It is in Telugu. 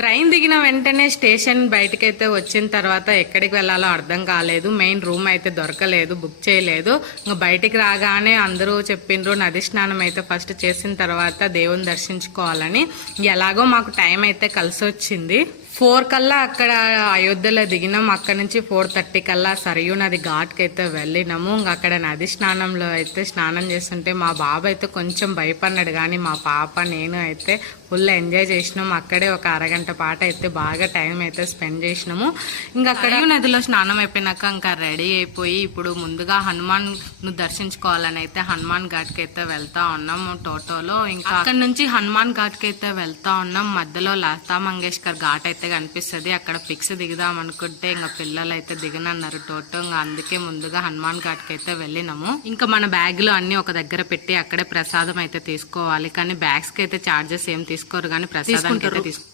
ట్రైన్ దిగిన వెంటనే స్టేషన్ బయటకైతే వచ్చిన తర్వాత ఎక్కడికి వెళ్ళాలో అర్థం కాలేదు. మెయిన్ రూమ్ అయితే దొరకలేదు బుక్ చేయలేదు. ఇంకా బయటికి రాగానే అందరూ చెప్పిండ్రు నది స్నానం అయితే ఫస్ట్ చేసిన తర్వాత దేవుని దర్శించుకోవాలని. ఎలాగో మాకు టైం అయితే కలిసి వచ్చింది ఫోర్ కల్లా అక్కడ అయోధ్యలో దిగినాం. అక్కడ నుంచి ఫోర్ థర్టీ కల్లా సరియు నది ఘాట్కి అయితే వెళ్ళినాము. ఇంకా అక్కడ నది స్నానంలో అయితే స్నానం చేస్తుంటే మా బాబు అయితే కొంచెం భయపడినాడు కానీ మా పాప నేను అయితే ఫుల్ ఎంజాయ్ చేసినాం. అక్కడే ఒక అరగంట పాట అయితే బాగా టైం అయితే స్పెండ్ చేసినాము. ఇంకా అక్కడ నదిలో స్నానం అయిపోయినాక ఇంకా రెడీ అయిపోయి ఇప్పుడు ముందుగా హనుమాన్ను దర్శించుకోవాలని అయితే హనుమాన్ ఘాట్కి అయితే వెళ్తా ఉన్నాము టోటోలో. ఇంకా అక్కడ నుంచి హనుమాన్ ఘాట్కి అయితే వెళ్తా ఉన్నాం. మధ్యలో లతా మంగేష్కర్ ఘాట్ అయితే కనిపిస్తది అక్కడ పిక్స్ దిగుదాం అనుకుంటే ఇంకా పిల్లలు అయితే దిగనన్నారు టోటో. ఇంకా అందుకే ముందుగా హనుమాన్ ఘాట్కి అయితే వెళ్ళినాము. ఇంకా మన బ్యాగ్లో అన్ని ఒక దగ్గర పెట్టి అక్కడే ప్రసాదం అయితే తీసుకోవాలి. కానీ బ్యాగ్స్కి అయితే చార్జెస్ ఏం తీసుకోరు. కానీ ప్రసాదానికి అయితే తీసుకో